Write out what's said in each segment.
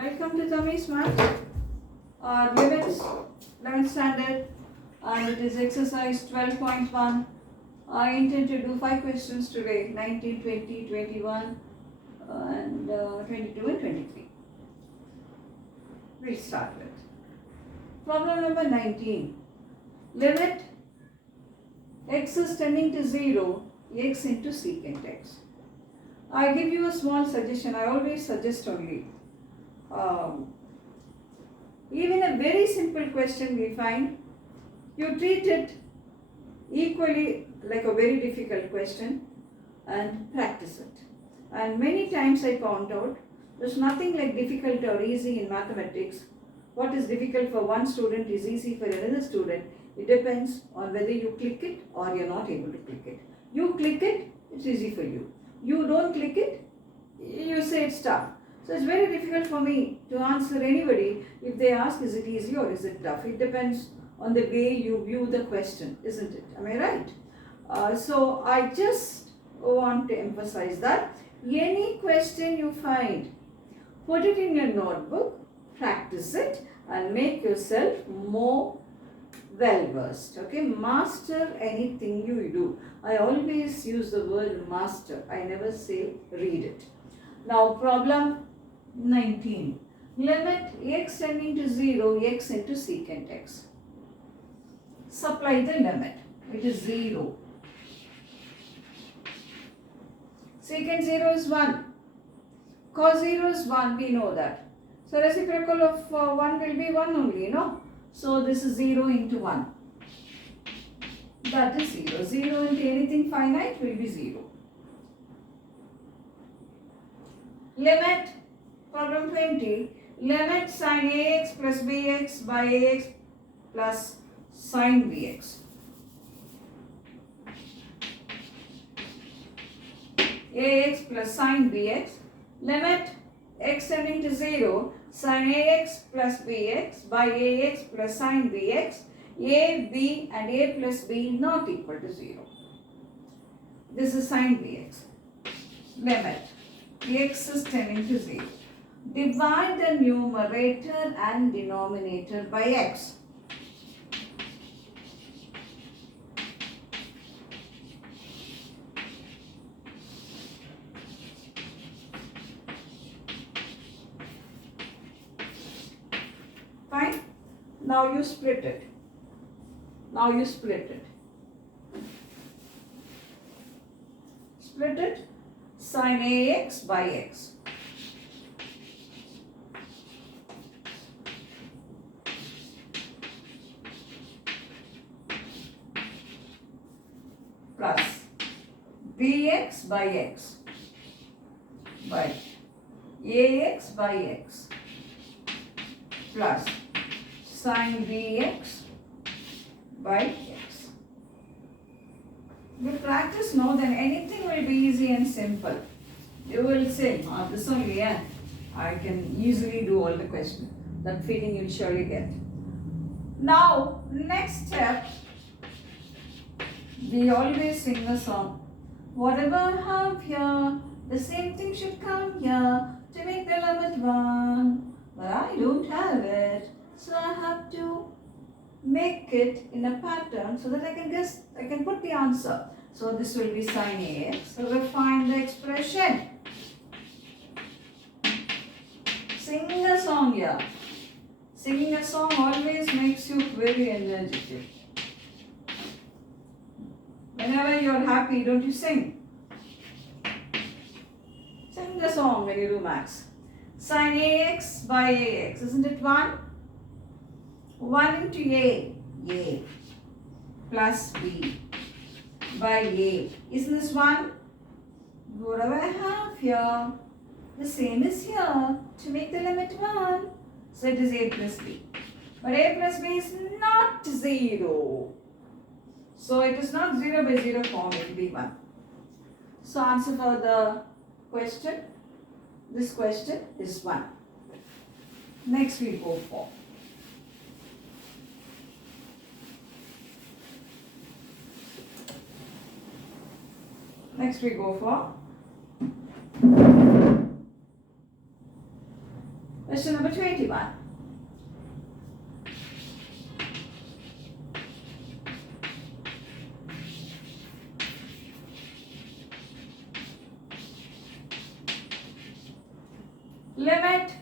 Welcome to Tammy's Math. Limits, 11th standard, and it is exercise 12.1. I intend to do 5 questions today, 19, 20, 21, and 22 and 23. We'll start with problem number 19. Limit x is tending to 0, x into secant x. I give you a small suggestion. I always suggest only. Even a very simple question we find, you treat it equally like a very difficult question and practice it. And many times I found out there's nothing like difficult or easy in mathematics. What is difficult for one student is easy for another student. It depends on whether you click it or you're not able to click it. You click it, it's easy for you. You don't click it, you say it's tough. So it's very difficult for me to answer anybody if they ask is it easy or is it tough. It depends on the way you view the question, isn't it? Am I right? So I just want to emphasize that any question you find, put it in your notebook, practice it and make yourself more well versed. Okay, master anything you do. I always use the word master. I never say read it. Now problem 19. Limit x tending to 0, x into secant x. Supply the limit. It is 0. Secant 0 is 1. Cos 0 is 1. We know that. So reciprocal of 1 will be 1 only, no? So this is 0 into 1. That is 0. 0 into anything finite will be 0. Limit, problem 20, limit sin ax plus bx by ax plus sin bx. Ax plus sin bx, limit x tending to 0, sin ax plus bx by ax plus sin bx, a, b and a plus b not equal to 0. This is sin bx. Limit x is tending to 0. Divide the numerator and denominator by x. Fine. Now you split it. Split it. Sin ax by x. Plus bx by x by ax by x plus sin bx by x. With practice, no, then anything will be easy and simple. You will say, this only, yeah, I can easily do all the questions. That feeling you'll surely get. Now, next step, we always sing the song. Whatever I have here, the same thing should come here to make the limit 1. But I don't have it, so I have to make it in a pattern so that I can put the answer. So this will be sin ax. So refine the expression. Sing a song here. Singing a song always makes you very energetic. Whenever you're happy, don't you sing? Sing the song when you do maths. Sin ax by ax, isn't it 1? 1 into a plus b by a. Isn't this 1? Whatever I have here, the same is here to make the limit 1. So it is a plus b. But a plus b is not 0. So it is not 0 by 0 form, it will be 1. So answer for the question, this question is 1. Next we go for Question number 21. Limit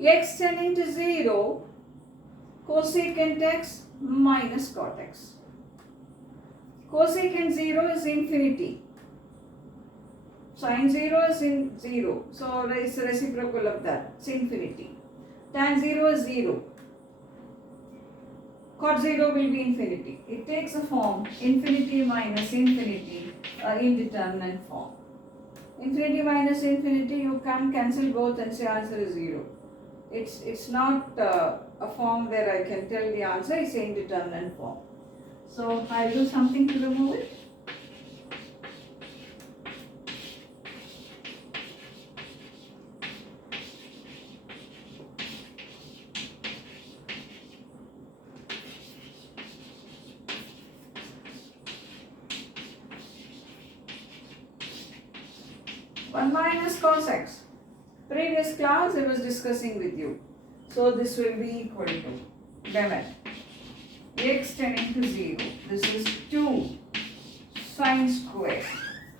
x tending to 0 cosecant x minus cot x. Cosecant 0 is infinity. Sin 0 is in 0. So it's a reciprocal of that. It's infinity. Tan 0 is 0. Cot 0 will be infinity. It takes a form infinity minus infinity, indeterminate form. Infinity minus infinity, you can cancel both and say answer is 0. It's not a form where I can tell the answer, it's an indeterminate form. So I'll do something to remove it. One minus cos x. Previous class I was discussing with you. So this will be equal to limit x tending to 0. This is 2 sine square.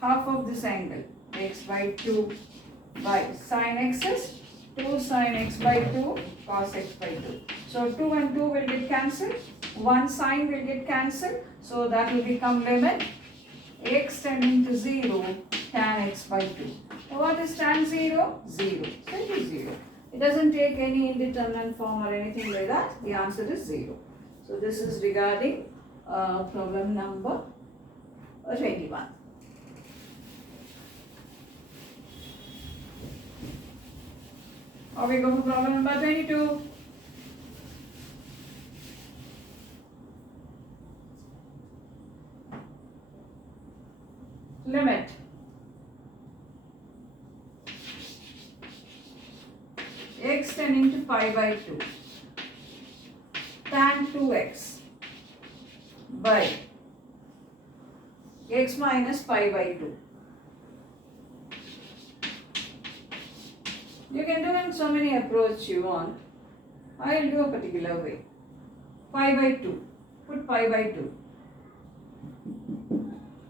Half of this angle x by 2 by sine x is 2 sine x by 2 cos x by 2. So 2 and 2 will get cancelled. 1 sine will get cancelled. So that will become limit x tending to 0 tan x by 2. What is tan 0? 0. So it is 0. It doesn't take any indeterminate form or anything like that. The answer is 0. So this is regarding problem number 21. Now we go for problem number 22. Limit x tending to pi by 2 tan 2x by x minus pi by 2. You can do in so many approach you want. I will do a particular way. Pi by 2. Put pi by 2.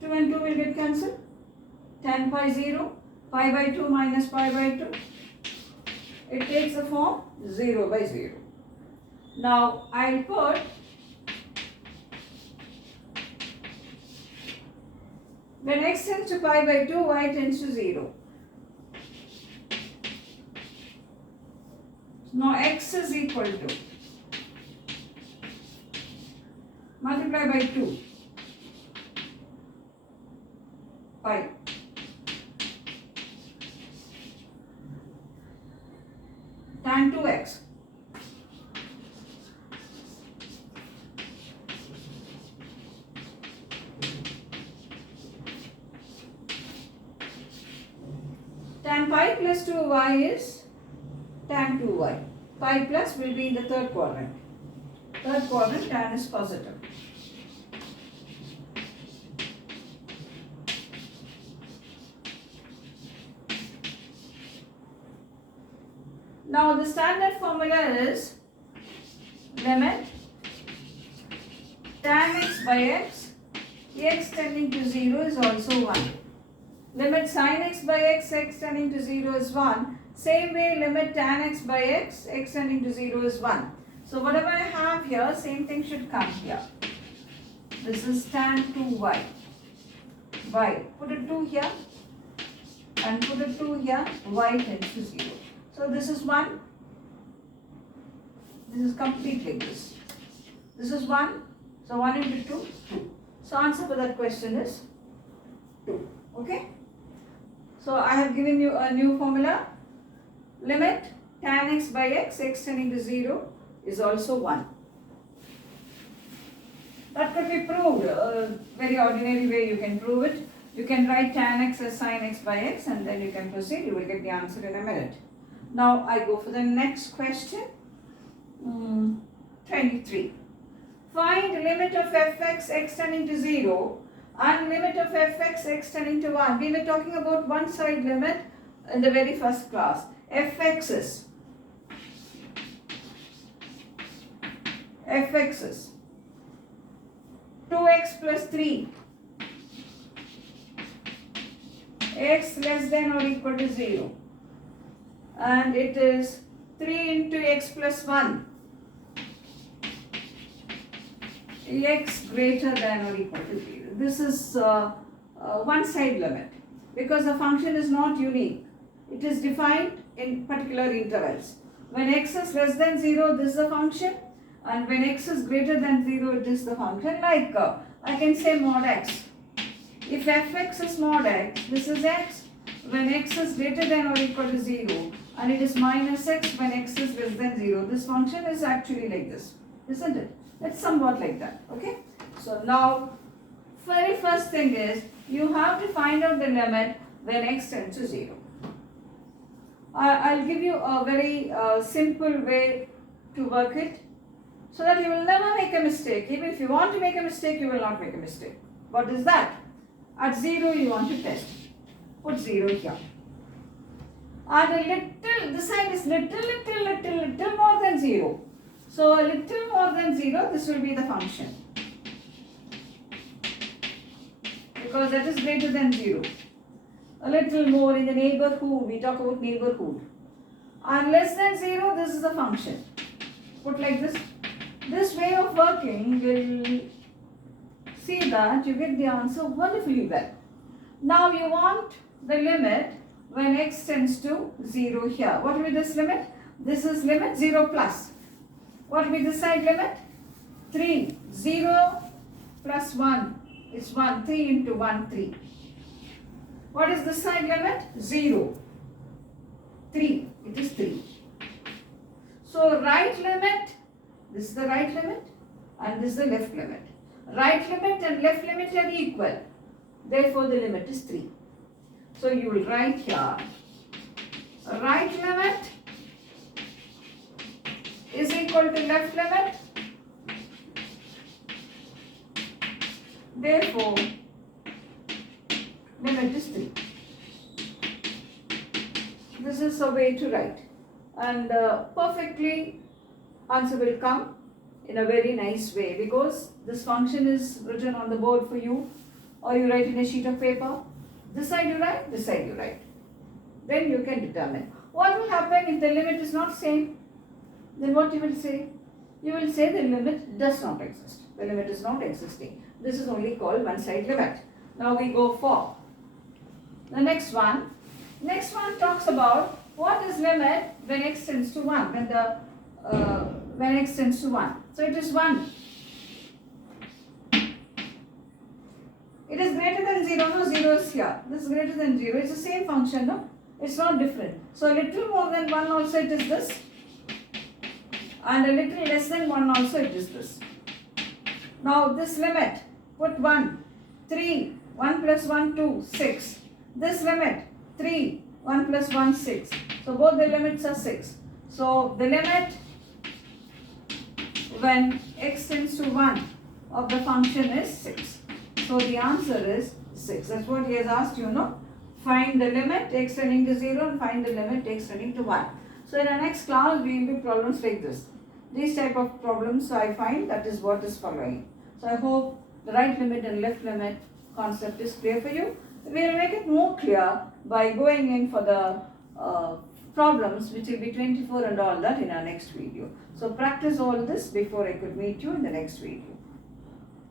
2 and 2 will get cancelled. Tan pi 0. Pi by 2 minus pi by 2. It takes the form 0 by 0. Now I'll put when x tends to pi by 2, y tends to 0. Now x is equal to multiply by 2 pi tan 2x tan pi plus 2y is tan 2y. Pi plus will be in the third quadrant. Third quadrant, tan is positive. Now the standard formula is limit tan x by x, x tending to 0 is also 1. Limit sin x by x, x tending to 0 is 1. Same way limit tan x by x, x tending to 0 is 1. So whatever I have here, same thing should come here. This is tan 2y. Y. Put a 2 here and put a 2 here, y tends to 0. So this is 1. This is complete like this. This is 1. So 1 into 2, 2. So answer for that question is 2. Okay. So I have given you a new formula. Limit tan x by x, x tending to 0 is also 1. That could be proved. Very ordinary way you can prove it. You can write tan x as sin x by x and then you can proceed. You will get the answer in a minute. Now I go for the next question. 23. Find limit of fx x tending to 0 and limit of fx x tending to 1. We were talking about one side limit in the very first class. Fx is fx is 2x plus 3, x less than or equal to 0, and it is 3 into x plus 1, x greater than or equal to 0. This is one side limit because the function is not unique. It is defined in particular intervals. When x is less than 0, this is the function, and when x is greater than 0, it is the function. Like I can say mod x. If fx is mod x, this is x when x is greater than or equal to 0, and it is minus x when x is less than 0. This function is actually like this, isn't it? It's somewhat like that, okay? So now, very first thing is, you have to find out the limit when x tends to 0. I'll give you a very simple way to work it, so that you will never make a mistake. Even if you want to make a mistake, you will not make a mistake. What is that? At 0, you want to test. Put 0 here. And a little, this side is little more than 0. So a little more than 0, this will be the function. Because that is greater than 0. A little more in the neighborhood, we talk about neighborhood. And less than 0, this is the function. Put like this. This way of working will see that you get the answer wonderfully well. Now you want the limit when x tends to 0 here. What will be this limit? This is limit 0 plus. What will be this side limit? 3. 0 plus 1 is 1. 3 into 1, 3. What is this side limit? 0. 3. It is 3. So right limit, this is the right limit and this is the left limit. Right limit and left limit are equal. Therefore the limit is 3. So you will write here, right limit is equal to left limit. Therefore, limit is 3. This is a way to write, and perfectly answer will come in a very nice way, because this function is written on the board for you, or you write in a sheet of paper. This side you write, this side you write. Then you can determine. What will happen if the limit is not same? Then what you will say? You will say the limit does not exist. The limit is not existing. This is only called one-side limit. Now we go for the next one. Next one talks about what is limit when x tends to 1, when x tends to 1. So it is 1. It is greater than 0, no, 0 is here. This is greater than 0. It's the same function, no? It's not different. So a little more than 1 also it is this. And a little less than 1 also it is this. Now this limit, put 1, 3, 1 plus 1, 2, 6. This limit, 3, 1 plus 1, 6. So both the limits are 6. So the limit when x tends to 1 of the function is 6. So the answer is 6. That's what he has asked you, no? Find the limit x tending to 0 and find the limit x tending to 1. So in our next class, we will do problems like this. These type of problems I find that is what is following. So I hope the right limit and left limit concept is clear for you. We will make it more clear by going in for the problems, which will be 24 and all that in our next video. So practice all this before I could meet you in the next video.